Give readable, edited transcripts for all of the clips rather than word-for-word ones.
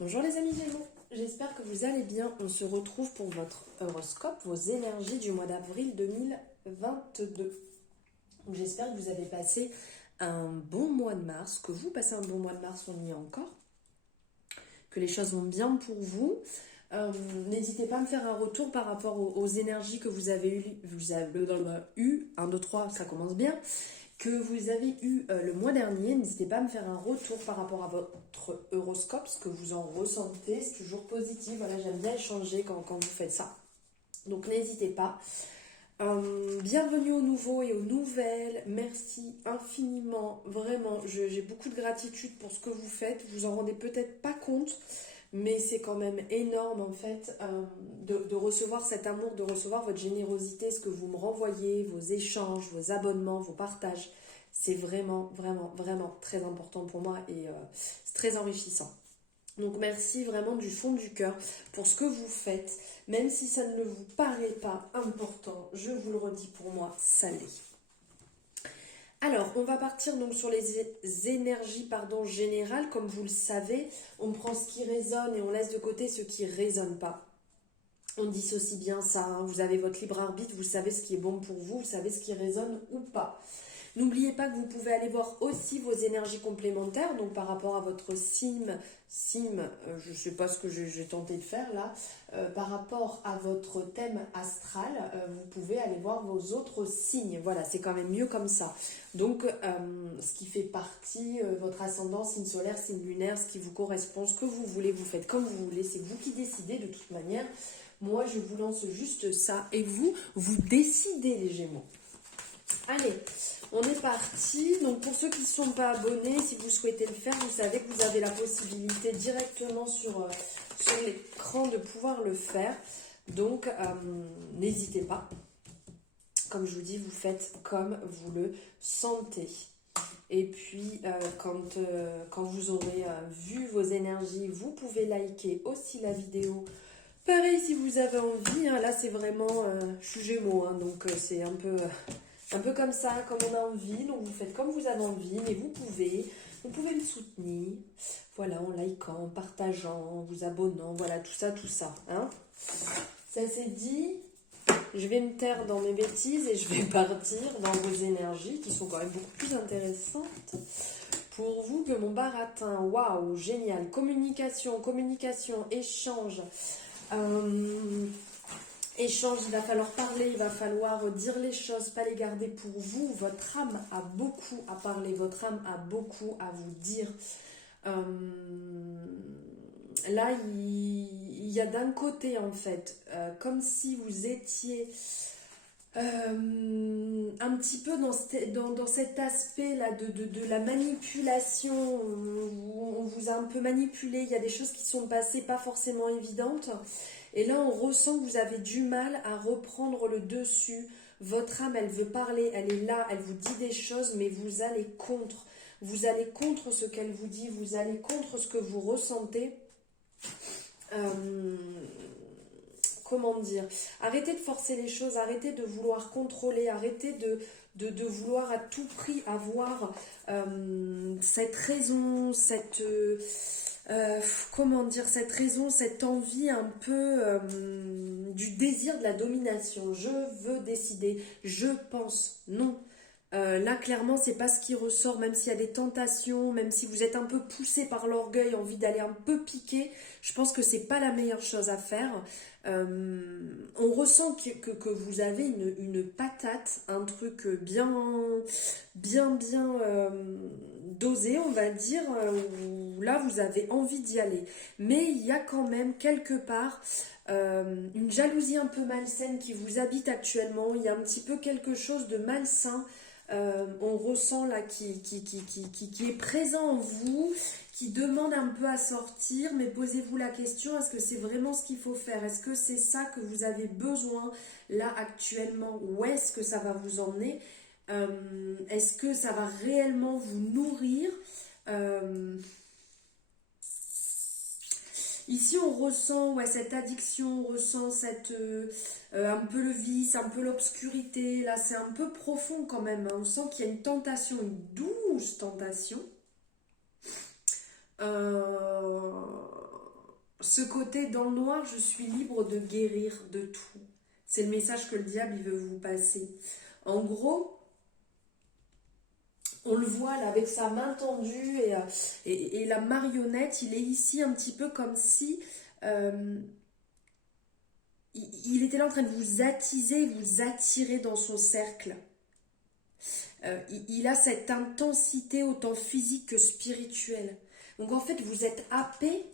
Bonjour les amis Gémeaux, j'espère que vous allez bien. On se retrouve pour votre horoscope, vos énergies du mois d'avril 2022. J'espère que vous avez passé un bon mois de mars, que vous passez un bon mois de mars, on y est encore, que les choses vont bien pour vous. N'hésitez pas à me faire un retour par rapport aux énergies que vous avez eu, 1, 2, 3, ça commence bien, que vous avez eu le mois dernier. N'hésitez pas à me faire un retour par rapport à votre horoscope, ce que vous en ressentez, c'est toujours positif. Voilà, j'aime bien échanger quand vous faites ça. Donc n'hésitez pas. Bienvenue aux nouveaux et aux nouvelles. Merci infiniment, vraiment. J'ai beaucoup de gratitude pour ce que vous faites. Vous en rendez peut-être pas compte, mais c'est quand même énorme en fait de recevoir cet amour, de recevoir votre générosité, ce que vous me renvoyez, vos échanges, vos abonnements, vos partages. C'est vraiment, vraiment, vraiment très important pour moi et c'est très enrichissant. Donc merci vraiment du fond du cœur pour ce que vous faites, même si ça ne vous paraît pas important, je vous le redis, pour moi, ça l'est. Alors, on va partir donc sur les énergies générales. Comme vous le savez, on prend ce qui résonne et on laisse de côté ce qui ne résonne pas. On dissocie bien ça, hein. Vous avez votre libre arbitre, vous savez ce qui est bon pour vous, vous savez ce qui résonne ou pas. N'oubliez pas que vous pouvez aller voir aussi vos énergies complémentaires, donc par rapport à votre je ne sais pas ce que j'ai tenté de faire là, par rapport à votre thème astral, vous pouvez aller voir vos autres signes. Voilà, c'est quand même mieux comme ça. Donc, ce qui fait partie, votre ascendant, signe solaire, signe lunaire, ce qui vous correspond, ce que vous voulez, vous faites comme vous voulez, c'est vous qui décidez de toute manière. Moi, je vous lance juste ça et vous décidez les Gémeaux. Allez, on est parti. Donc pour ceux qui ne sont pas abonnés, si vous souhaitez le faire, vous savez que vous avez la possibilité directement sur l'écran de pouvoir le faire. Donc n'hésitez pas. Comme je vous dis, vous faites comme vous le sentez. Et puis quand vous aurez vu vos énergies, vous pouvez liker aussi la vidéo. Pareil si vous avez envie, hein. Là c'est vraiment, je suis Gémeaux, hein, donc c'est un peu comme ça, comme on a envie. Donc vous faites comme vous avez envie, mais vous pouvez me soutenir. Voilà, en likant, en partageant, en vous abonnant, voilà, tout ça. Hein. Ça c'est dit. Je vais me taire dans mes bêtises et je vais partir dans vos énergies qui sont quand même beaucoup plus intéressantes pour vous que mon baratin. Waouh, génial. Communication, échange. Échange, il va falloir parler, il va falloir dire les choses, pas les garder pour vous. Votre âme a beaucoup à parler, votre âme a beaucoup à vous dire. Là, il y a d'un côté, en fait, comme si vous étiez un petit peu dans cet aspect-là de la manipulation, où on vous a un peu manipulé, il y a des choses qui sont passées pas forcément évidentes. Et là, on ressent que vous avez du mal à reprendre le dessus. Votre âme, elle veut parler, elle est là, elle vous dit des choses, mais vous allez contre. Vous allez contre ce qu'elle vous dit, vous allez contre ce que vous ressentez. Comment dire? Arrêtez de forcer les choses, arrêtez de vouloir contrôler, arrêtez de vouloir à tout prix avoir cette raison, cette cette envie un peu du désir de la domination. Je veux décider, je pense, non. Là, clairement, c'est pas ce qui ressort, même s'il y a des tentations, même si vous êtes un peu poussé par l'orgueil, envie d'aller un peu piquer, je pense que c'est pas la meilleure chose à faire. On ressent que vous avez une patate, un truc bien dosé, on va dire, où là, vous avez envie d'y aller. Mais il y a quand même quelque part une jalousie un peu malsaine qui vous habite actuellement. Il y a un petit peu quelque chose de malsain. On ressent là qui est présent en vous, qui demande un peu à sortir, mais posez-vous la question, est-ce que c'est vraiment ce qu'il faut faire? Est-ce que c'est ça que vous avez besoin là actuellement? Où est-ce que ça va vous emmener? Est-ce que ça va réellement vous nourrir? Ici, on ressent cette addiction, on ressent un peu le vice, un peu l'obscurité. Là, c'est un peu profond quand même, hein. On sent qu'il y a une tentation, une douce tentation. ce côté dans le noir, je suis libre de guérir de tout. C'est le message que le diable il veut vous passer. En gros, on le voit là avec sa main tendue et la marionnette, il est ici un petit peu comme si il était là en train de vous attiser, vous attirer dans son cercle. Il a cette intensité autant physique que spirituelle. Donc en fait, vous êtes happé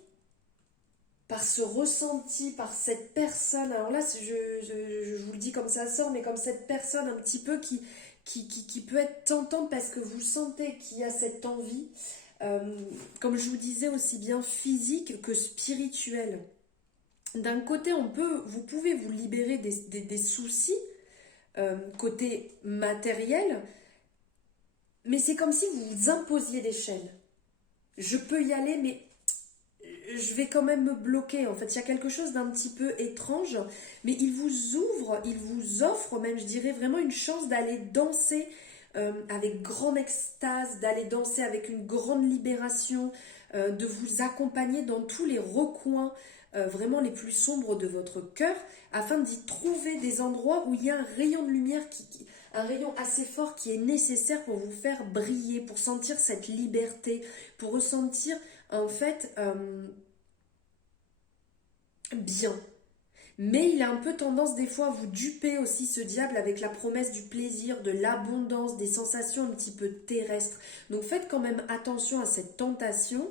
par ce ressenti, par cette personne. Alors là, je vous le dis comme ça sort, mais comme cette personne un petit peu qui peut être tentante parce que vous sentez qu'il y a cette envie, comme je vous disais, aussi bien physique que spirituelle. D'un côté, vous pouvez vous libérer des soucis, côté matériel, mais c'est comme si vous vous imposiez des chaînes. Je peux y aller, mais je vais quand même me bloquer. En fait, il y a quelque chose d'un petit peu étrange, mais il vous offre même, je dirais, vraiment une chance d'aller danser avec grande extase, d'aller danser avec une grande libération, de vous accompagner dans tous les recoins vraiment les plus sombres de votre cœur, afin d'y trouver des endroits où il y a un rayon de lumière un rayon assez fort qui est nécessaire pour vous faire briller, pour sentir cette liberté, pour ressentir en fait bien. Mais il a un peu tendance des fois à vous duper aussi, ce diable, avec la promesse du plaisir, de l'abondance, des sensations un petit peu terrestres. Donc faites quand même attention à cette tentation.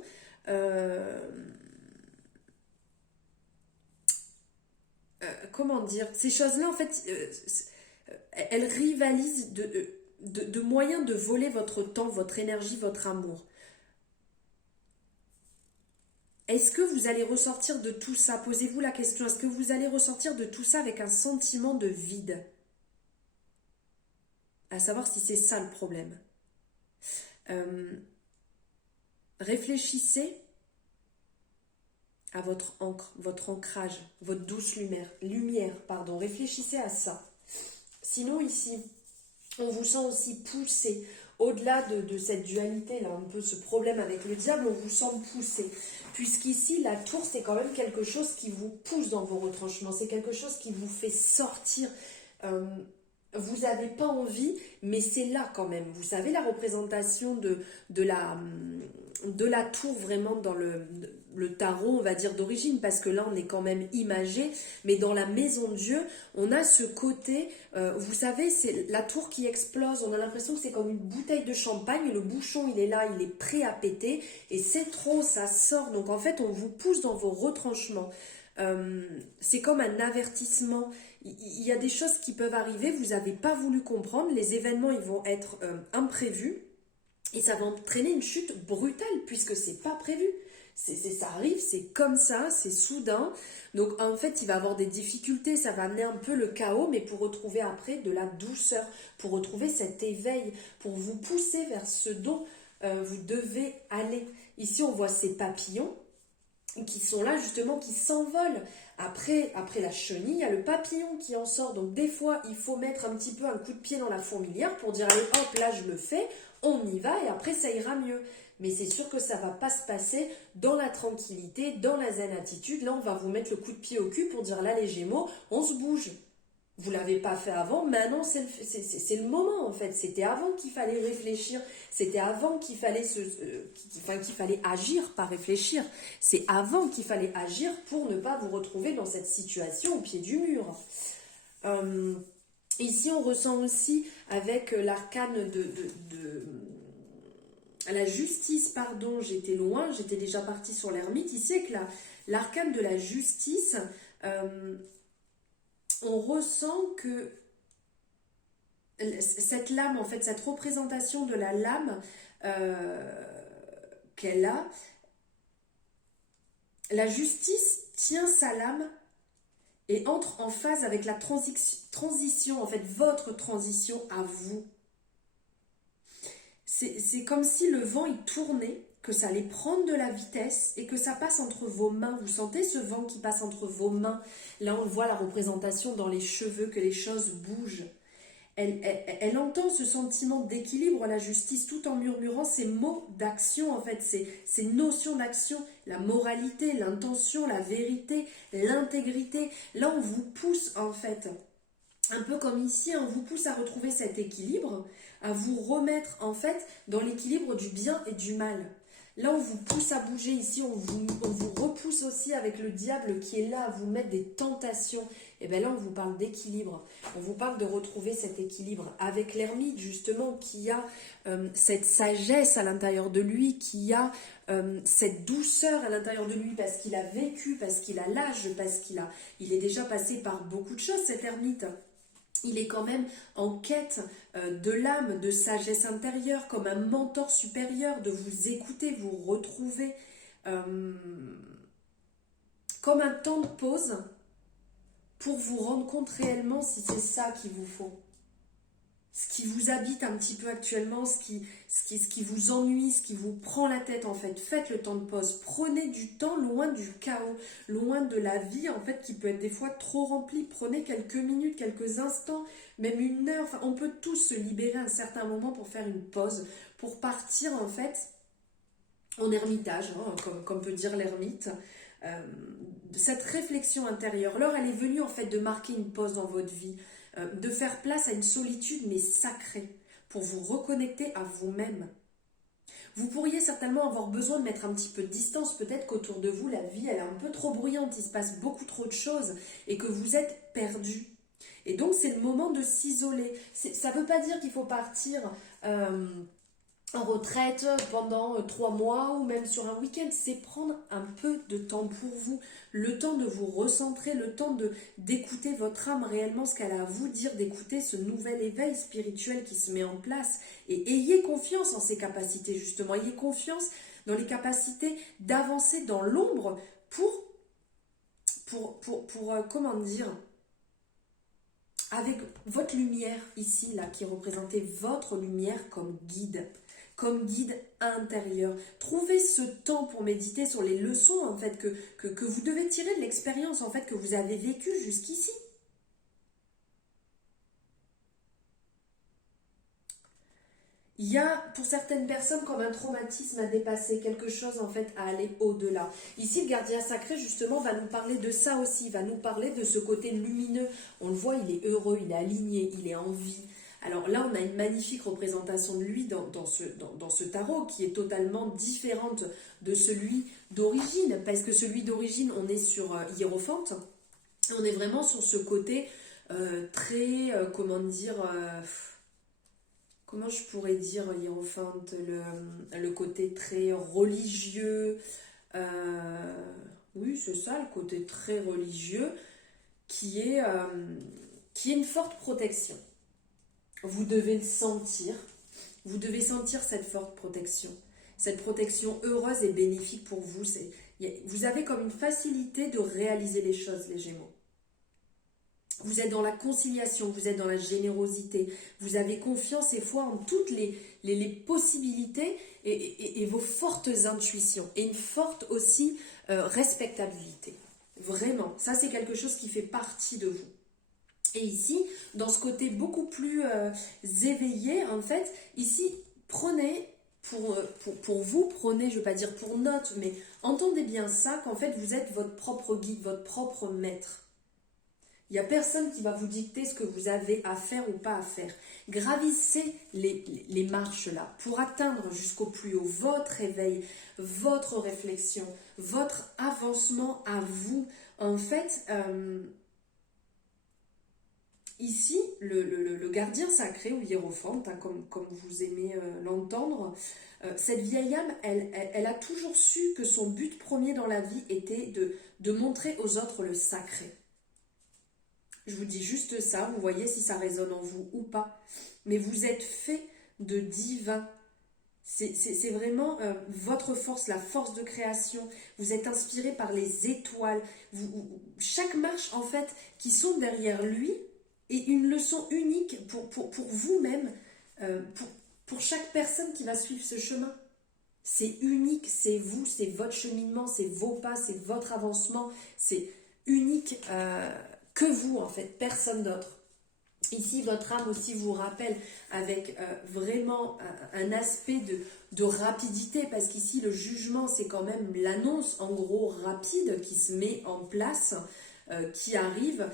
Comment dire, ces choses-là en fait elles rivalisent de moyens de voler votre temps, votre énergie, votre amour. Est-ce que vous allez ressortir de tout ça? Posez-vous la question. Est-ce que vous allez ressortir de tout ça avec un sentiment de vide? À savoir si c'est ça le problème. Réfléchissez à votre encre, votre ancrage, votre douce lumière, pardon. Réfléchissez à ça. Sinon ici, on vous sent aussi poussé. Au-delà de cette dualité, là, un peu ce problème avec le diable, on vous sent poussé. Puisqu'ici, la tour, c'est quand même quelque chose qui vous pousse dans vos retranchements. C'est quelque chose qui vous fait sortir. Vous n'avez pas envie, mais c'est là quand même. Vous savez, la représentation de la tour vraiment dans le tarot, on va dire d'origine, parce que là on est quand même imagé, mais dans la maison de Dieu, on a ce côté, vous savez, c'est la tour qui explose, on a l'impression que c'est comme une bouteille de champagne, le bouchon il est là, il est prêt à péter, et c'est trop, ça sort, donc en fait on vous pousse dans vos retranchements. C'est comme un avertissement. Il y a des choses qui peuvent arriver, vous n'avez pas voulu comprendre, les événements ils vont être imprévus, et ça va entraîner une chute brutale puisque c'est pas prévu. Ça arrive, c'est comme ça, c'est soudain. Donc en fait, il va avoir des difficultés, ça va amener un peu le chaos, mais pour retrouver après de la douceur, pour retrouver cet éveil, pour vous pousser vers ce dont vous devez aller. Ici, on voit ces papillons qui sont là justement, qui s'envolent. Après la chenille, il y a le papillon qui en sort. Donc des fois, il faut mettre un petit peu un coup de pied dans la fourmilière pour dire allez hop, là je le fais, on y va et après ça ira mieux. Mais c'est sûr que ça ne va pas se passer dans la tranquillité, dans la zen attitude. Là, on va vous mettre le coup de pied au cul pour dire là les Gémeaux, on se bouge. Vous ne l'avez pas fait avant, maintenant c'est le moment en fait. C'était avant qu'il fallait réfléchir, c'était avant qu'il fallait, qu'il fallait agir, pas réfléchir. C'est avant qu'il fallait agir pour ne pas vous retrouver dans cette situation au pied du mur. Ici on ressent aussi avec l'arcane de la justice, pardon, j'étais loin, j'étais déjà partie sur l'ermite. Ici avec l'arcane de la justice, on ressent que cette lame, en fait, cette représentation de la lame qu'elle a, la justice tient sa lame et entre en phase avec la transition, en fait, votre transition à vous. C'est comme si le vent, il tournait, que ça allait prendre de la vitesse et que ça passe entre vos mains. Vous sentez ce vent qui passe entre vos mains? Là, on voit la représentation dans les cheveux, que les choses bougent. elle entend ce sentiment d'équilibre, la justice, tout en murmurant ces mots d'action, en fait, ces notions d'action, la moralité, l'intention, la vérité, l'intégrité. Là, on vous pousse, en fait, un peu comme ici, on vous pousse à retrouver cet équilibre, à vous remettre, en fait, dans l'équilibre du bien et du mal. Là, on vous pousse à bouger. Ici, on vous repousse aussi avec le diable qui est là à vous mettre des tentations. Et bien là, on vous parle d'équilibre. On vous parle de retrouver cet équilibre avec l'ermite, justement, qui a cette sagesse à l'intérieur de lui, qui a cette douceur à l'intérieur de lui, parce qu'il a vécu, parce qu'il a l'âge, parce il est déjà passé par beaucoup de choses, cet ermite. Il est quand même en quête de l'âme, de sagesse intérieure, comme un mentor supérieur, de vous écouter, vous retrouver, comme un temps de pause pour vous rendre compte réellement si c'est ça qu'il vous faut. Ce qui vous habite un petit peu actuellement, ce qui vous ennuie, ce qui vous prend la tête en fait. Faites le temps de pause. Prenez du temps loin du chaos, loin de la vie en fait qui peut être des fois trop remplie. Prenez quelques minutes, quelques instants, même une heure. Enfin, on peut tous se libérer à un certain moment pour faire une pause, pour partir en fait en ermitage, hein, comme peut dire l'ermite. Cette réflexion intérieure, l'heure elle est venue en fait de marquer une pause dans votre vie, de faire place à une solitude mais sacrée, pour vous reconnecter à vous-même. Vous pourriez certainement avoir besoin de mettre un petit peu de distance, peut-être qu'autour de vous la vie elle est un peu trop bruyante, il se passe beaucoup trop de choses et que vous êtes perdu. Et donc c'est le moment de s'isoler. Ça ne veut pas dire qu'il faut partir en retraite pendant 3 mois ou même sur un week-end, c'est prendre un peu de temps pour vous, le temps de vous recentrer, le temps d'écouter votre âme réellement, ce qu'elle a à vous dire, d'écouter ce nouvel éveil spirituel qui se met en place. Et ayez confiance en ces capacités justement, ayez confiance dans les capacités d'avancer dans l'ombre pour comment dire, avec votre lumière ici, là, qui représentait votre lumière comme guide intérieur. Trouvez ce temps pour méditer sur les leçons en fait que vous devez tirer de l'expérience en fait que vous avez vécue jusqu'ici. Il y a pour certaines personnes comme un traumatisme à dépasser, quelque chose en fait à aller au-delà. Ici, le gardien sacré justement va nous parler de ça aussi, va nous parler de ce côté lumineux. On le voit, il est heureux, il est aligné, il est en vie. Alors là, on a une magnifique représentation de lui dans ce tarot qui est totalement différente de celui d'origine, parce que celui d'origine, on est sur Hiérophante, on est vraiment sur ce côté très, comment dire... comment je pourrais dire Hiérophante, le côté très religieux, oui c'est ça, le côté très religieux qui est une forte protection. Vous devez le sentir, vous devez sentir cette forte cette protection heureuse et bénéfique pour vous. Vous avez comme une facilité de réaliser les choses, les Gémeaux. Vous êtes dans la conciliation, vous êtes dans la générosité, vous avez confiance et foi en toutes les possibilités et vos fortes intuitions. Et une forte aussi respectabilité. Vraiment, ça c'est quelque chose qui fait partie de vous. Et ici, dans ce côté beaucoup plus éveillé, en fait, ici, prenez, pour vous, prenez, je ne veux pas dire pour note, mais entendez bien ça, qu'en fait, vous êtes votre propre guide, votre propre maître. Il n'y a personne qui va vous dicter ce que vous avez à faire ou pas à faire. Gravissez les marches là pour atteindre jusqu'au plus haut votre éveil, votre réflexion, votre avancement à vous. En fait, ici, le gardien sacré ou hiérophante, hein, comme vous aimez l'entendre, cette vieille âme, elle a toujours su que son but premier dans la vie était de montrer aux autres le sacré. Je vous dis juste ça, vous voyez si ça résonne en vous ou pas. Mais vous êtes fait de divin. C'est vraiment votre force, la force de création. Vous êtes inspiré par les étoiles. Chaque marche, en fait, qui sont derrière lui est une leçon unique pour vous-même, pour chaque personne qui va suivre ce chemin. C'est unique, c'est vous, c'est votre cheminement, c'est vos pas, c'est votre avancement. C'est unique que vous, en fait, personne d'autre. Ici, votre âme aussi vous rappelle avec vraiment un aspect de rapidité, parce qu'ici, le jugement, c'est quand même l'annonce, en gros, rapide, qui se met en place, qui arrive.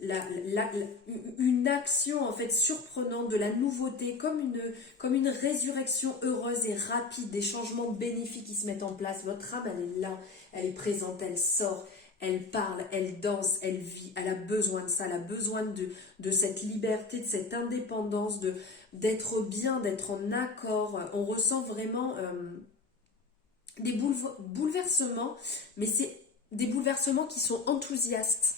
La- la- une action en fait surprenante, de la nouveauté, comme une résurrection heureuse et rapide, des changements bénéfiques qui se mettent en place. Votre âme, elle est là, elle est présente, elle sort, elle parle, elle danse, elle vit, elle a besoin de ça, elle a besoin de cette liberté, de cette indépendance, d'être bien, d'être en accord. On ressent vraiment des bouleversements, mais c'est des bouleversements qui sont enthousiastes,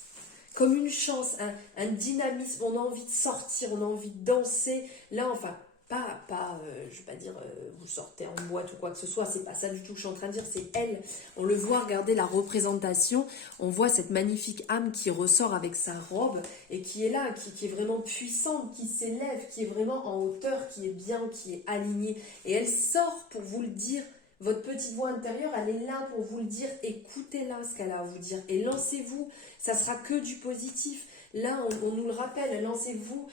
comme une chance, un dynamisme. On a envie de sortir, on a envie de danser. Là, enfin, je vais pas dire vous sortez en boîte ou quoi que ce soit, c'est pas ça du tout que je suis en train de dire, c'est elle. On le voit, regardez la représentation, on voit cette magnifique âme qui ressort avec sa robe et qui est là, qui est vraiment puissante, qui s'élève, qui est vraiment en hauteur, qui est bien, qui est alignée. Et elle sort pour vous le dire. Votre petite voix intérieure, elle est là pour vous le dire. Écoutez-la ce qu'elle a à vous dire et lancez-vous. Ça sera que du positif. Là, on nous le rappelle, lancez-vous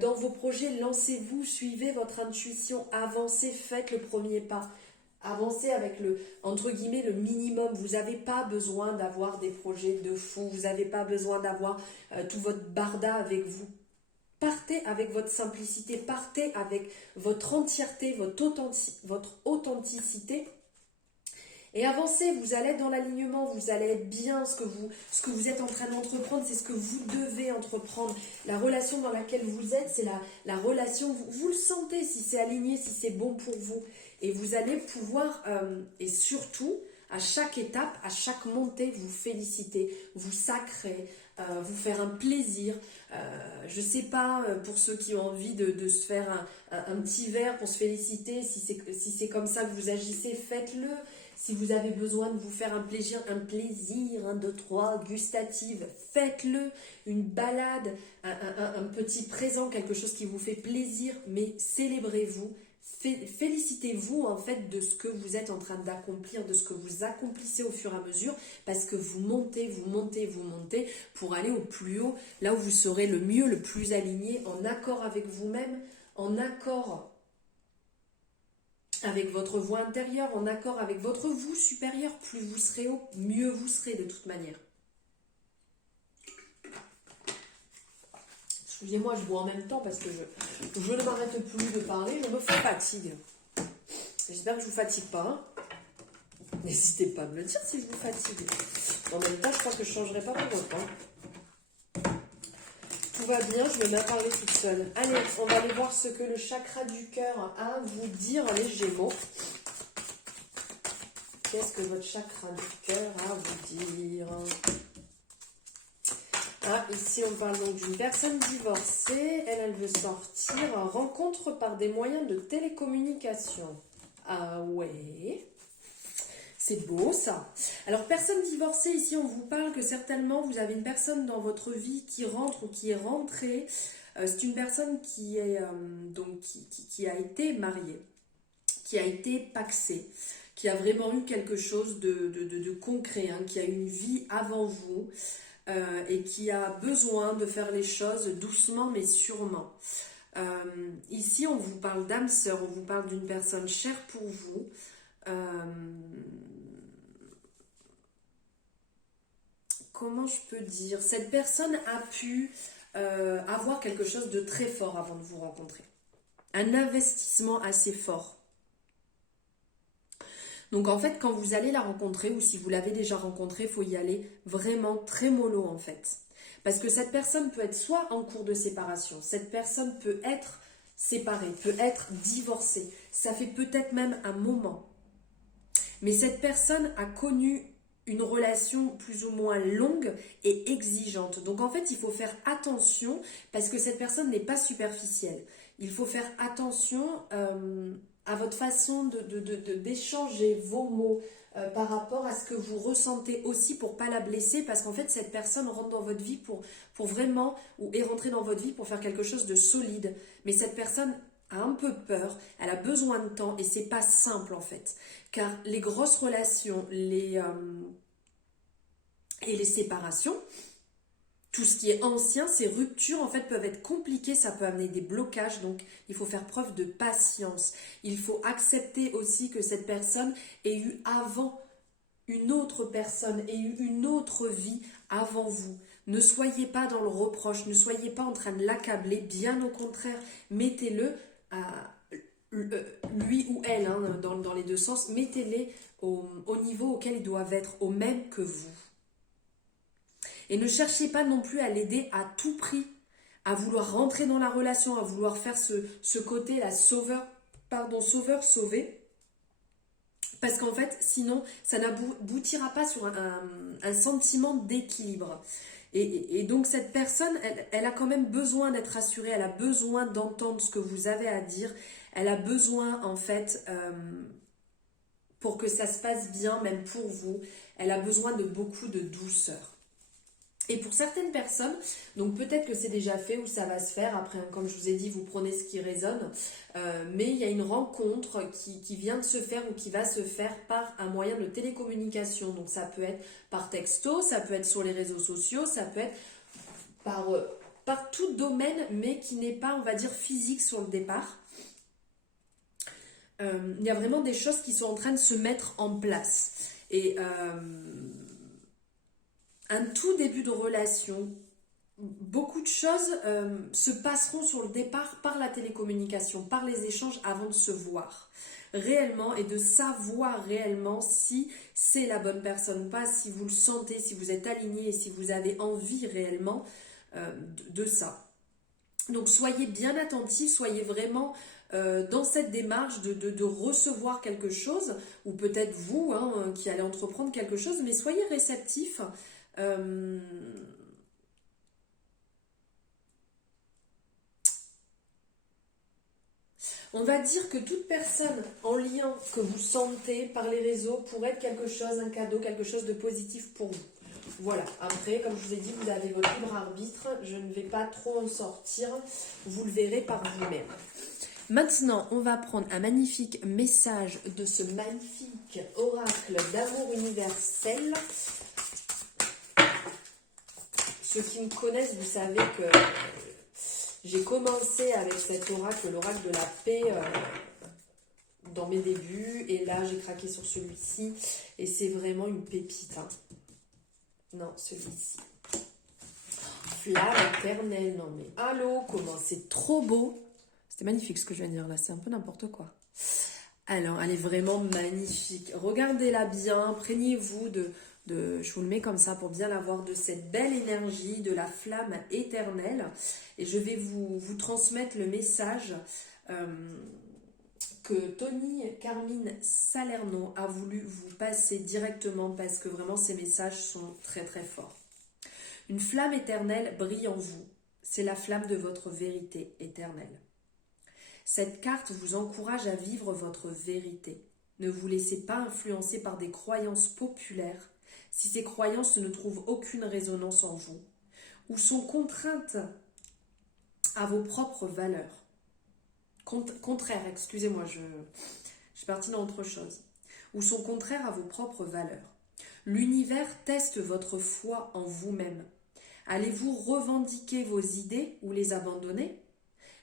dans vos projets, lancez-vous, suivez votre intuition, avancez, faites le premier pas. Avancez avec entre guillemets, le minimum. Vous n'avez pas besoin d'avoir des projets de fou. Vous n'avez pas besoin d'avoir tout votre barda avec vous. Partez avec votre simplicité, partez avec votre entièreté, votre authenticité et avancez. Vous allez être dans l'alignement, vous allez être bien. Ce que vous êtes en train d'entreprendre, c'est ce que vous devez entreprendre. La relation dans laquelle vous êtes, c'est la relation, vous le sentez, si c'est aligné, si c'est bon pour vous. Et vous allez pouvoir, et surtout, à chaque étape, à chaque montée, vous féliciter, vous sacrer, vous faire un plaisir. Je ne sais pas, pour ceux qui ont envie de se faire un petit verre pour se féliciter, si c'est comme ça que vous agissez, faites-le. Si vous avez besoin de vous faire un plaisir, 1, 2, 3, gustative, faites-le. Une balade, un petit présent, quelque chose qui vous fait plaisir, mais célébrez-vous. Félicitez-vous en fait de ce que vous êtes en train d'accomplir, de ce que vous accomplissez au fur et à mesure, parce que vous montez, vous montez, vous montez pour aller au plus haut, là où vous serez le mieux, le plus aligné, en accord avec vous-même, en accord avec votre voix intérieure, en accord avec votre vous supérieur. Plus vous serez haut, mieux vous serez de toute manière. Excusez-moi, je bois en même temps parce que je ne m'arrête plus de parler, je me fatigue. J'espère que je ne vous fatigue pas. Hein. N'hésitez pas à me le dire si je vous fatigue. En même temps, je pense que je ne changerai pas mon vote. Tout va bien, je vais même parler toute seule. Allez, on va aller voir ce que le chakra du cœur a à vous dire, les Gémeaux. Qu'est-ce que votre chakra du cœur a à vous dire? Ah, ici on parle donc d'une personne divorcée. Elle veut sortir. Rencontre par des moyens de télécommunication. Ah ouais. C'est beau ça. Alors personne divorcée, ici on vous parle que certainement vous avez une personne dans votre vie qui rentre ou qui est rentrée. C'est une personne qui est donc qui a été mariée, qui a été pacsée, qui a vraiment eu quelque chose de concret, hein, qui a une vie avant vous et qui a besoin de faire les choses doucement mais sûrement. Ici on vous parle d'âme sœur, on vous parle d'une personne chère pour vous. Comment je peux dire? Cette personne a pu avoir quelque chose de très fort avant de vous rencontrer. Un investissement assez fort. Donc en fait, quand vous allez la rencontrer, ou si vous l'avez déjà rencontrée, il faut y aller vraiment très mollo en fait. Parce que cette personne peut être soit en cours de séparation, cette personne peut être séparée, peut être divorcée. Ça fait peut-être même un moment. Mais cette personne a connu une relation plus ou moins longue et exigeante. Donc en fait, il faut faire attention parce que cette personne n'est pas superficielle. Il faut faire attention à votre façon d'échanger vos mots par rapport à ce que vous ressentez aussi pour pas la blesser, parce qu'en fait cette personne rentre dans votre vie pour vraiment, ou est rentrée dans votre vie pour faire quelque chose de solide. Mais cette personne a un peu peur, elle a besoin de temps et c'est pas simple en fait. Car les grosses relations et les séparations, tout ce qui est ancien, ces ruptures en fait peuvent être compliquées, ça peut amener des blocages, donc il faut faire preuve de patience. Il faut accepter aussi que cette personne ait eu avant une autre personne, ait eu une autre vie avant vous. Ne soyez pas dans le reproche, ne soyez pas en train de l'accabler, bien au contraire, mettez-le à lui ou elle, hein, dans les deux sens, mettez-les au niveau auquel ils doivent être, au même que vous. Et ne cherchez pas non plus à l'aider à tout prix, à vouloir rentrer dans la relation, à vouloir faire ce côté la sauveur-sauvé. Parce qu'en fait, sinon, ça n'aboutira pas sur un sentiment d'équilibre. Et donc, cette personne, elle a quand même besoin d'être rassurée, elle a besoin d'entendre ce que vous avez à dire, elle a besoin, en fait, pour que ça se passe bien, même pour vous, elle a besoin de beaucoup de douceur. Et pour certaines personnes, donc peut-être que c'est déjà fait ou ça va se faire, après comme je vous ai dit, vous prenez ce qui résonne, mais il y a une rencontre qui vient de se faire ou qui va se faire par un moyen de télécommunication. Donc ça peut être par texto, ça peut être sur les réseaux sociaux, ça peut être par tout domaine, mais qui n'est pas, on va dire, physique sur le départ. Il y a vraiment des choses qui sont en train de se mettre en place. Et un tout début de relation, beaucoup de choses se passeront sur le départ par la télécommunication, par les échanges avant de se voir réellement et de savoir réellement si c'est la bonne personne ou pas, si vous le sentez, si vous êtes aligné et si vous avez envie réellement de ça. Donc soyez bien attentifs, soyez vraiment dans cette démarche de recevoir quelque chose, ou peut-être vous qui allez entreprendre quelque chose, mais soyez réceptifs. On va dire que toute personne en lien que vous sentez par les réseaux pourrait être quelque chose, un cadeau, quelque chose de positif pour vous. Voilà, après, comme je vous ai dit, vous avez votre libre arbitre, je ne vais pas trop en sortir, vous le verrez par vous-même. Maintenant, on va prendre un magnifique message de ce magnifique oracle d'amour universel. Ceux qui me connaissent, vous savez que j'ai commencé avec cet oracle, l'oracle de la paix, dans mes débuts. Et là, j'ai craqué sur celui-ci. Et c'est vraiment une pépite. Hein. Non, celui-ci. Flamme éternelle. Non mais, allô, comment c'est trop beau. C'était magnifique ce que je viens de dire là. C'est un peu n'importe quoi. Alors, elle est vraiment magnifique. Regardez-la bien. Prenez-vous je vous le mets comme ça pour bien la voir, de cette belle énergie, de la flamme éternelle. Et je vais vous transmettre le message que Tony Carmine Salerno a voulu vous passer directement, parce que vraiment ces messages sont très très forts. Une flamme éternelle brille en vous. C'est la flamme de votre vérité éternelle. Cette carte vous encourage à vivre votre vérité. Ne vous laissez pas influencer par des croyances populaires si ces croyances ne trouvent aucune résonance en vous ou sont contraintes à vos propres valeurs. Contraire, excusez-moi, je suis partie dans autre chose. Ou sont contraires à vos propres valeurs. L'univers teste votre foi en vous-même. Allez-vous revendiquer vos idées ou les abandonner ?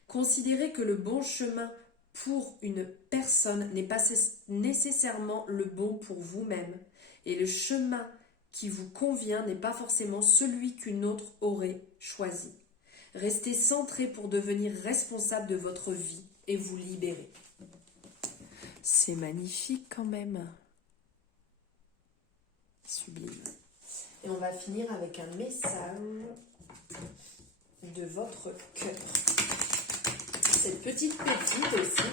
Considérez que le bon chemin pour une personne n'est pas nécessairement le bon pour vous-même, et le chemin qui vous convient n'est pas forcément celui qu'une autre aurait choisi. Restez centré pour devenir responsable de votre vie et vous libérer. C'est magnifique quand même. Sublime. Et on va finir avec un message de votre cœur. Cette petite pépite aussi.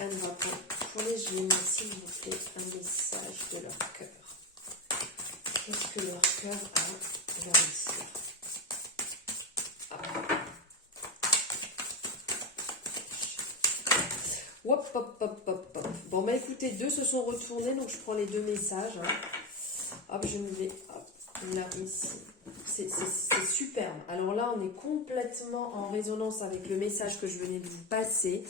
Elle va pour les Gémeaux, s'il vous plaît, un message de leur cœur. Qu'est-ce que leur cœur a vers ici? Hop, hop, hop, hop, hop. Bon, bah écoutez, deux se sont retournés, donc je prends les deux messages. Hop, je me vais là, ici. C'est superbe. Alors là, on est complètement en résonance avec le message que je venais de vous passer.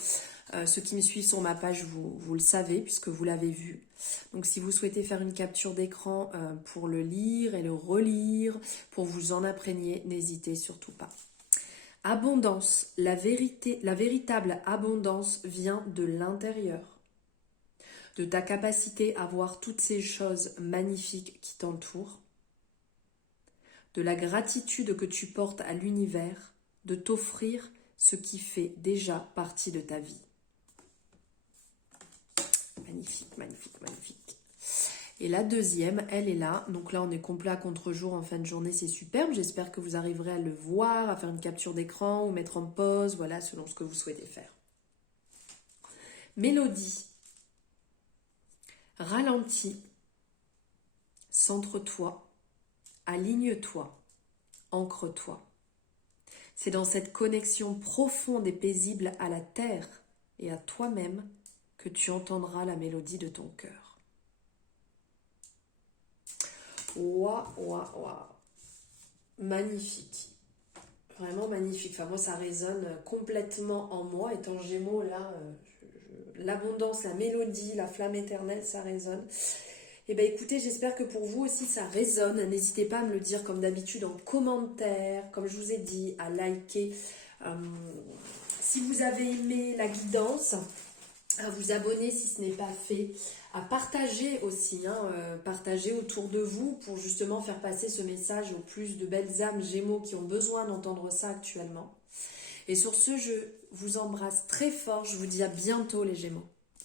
Ceux qui me suivent sur ma page, vous le savez puisque vous l'avez vu. Donc si vous souhaitez faire une capture d'écran pour le lire et le relire, pour vous en imprégner, n'hésitez surtout pas. Abondance, la véritable abondance vient de l'intérieur, de ta capacité à voir toutes ces choses magnifiques qui t'entourent, de la gratitude que tu portes à l'univers, de t'offrir ce qui fait déjà partie de ta vie. Magnifique, magnifique, magnifique. Et la deuxième, elle est là. Donc là, on est complet à contre-jour en fin de journée. C'est superbe. J'espère que vous arriverez à le voir, à faire une capture d'écran ou mettre en pause. Voilà, selon ce que vous souhaitez faire. Mélodie. Ralentis. Centre-toi. Aligne-toi. Ancre-toi. C'est dans cette connexion profonde et paisible à la terre et à toi-même que tu entendras la mélodie de ton cœur. Waouh, waouh, waouh. Magnifique. Vraiment magnifique. Enfin, moi, ça résonne complètement en moi. Étant Gémeaux, là, l'abondance, la mélodie, la flamme éternelle, ça résonne. Et bien, écoutez, j'espère que pour vous aussi, ça résonne. N'hésitez pas à me le dire, comme d'habitude, en commentaire. Comme je vous ai dit, à liker. Si vous avez aimé la guidance, à vous abonner si ce n'est pas fait, à partager aussi, partager autour de vous pour justement faire passer ce message aux plus de belles âmes Gémeaux qui ont besoin d'entendre ça actuellement. Et sur ce, je vous embrasse très fort, je vous dis à bientôt les Gémeaux.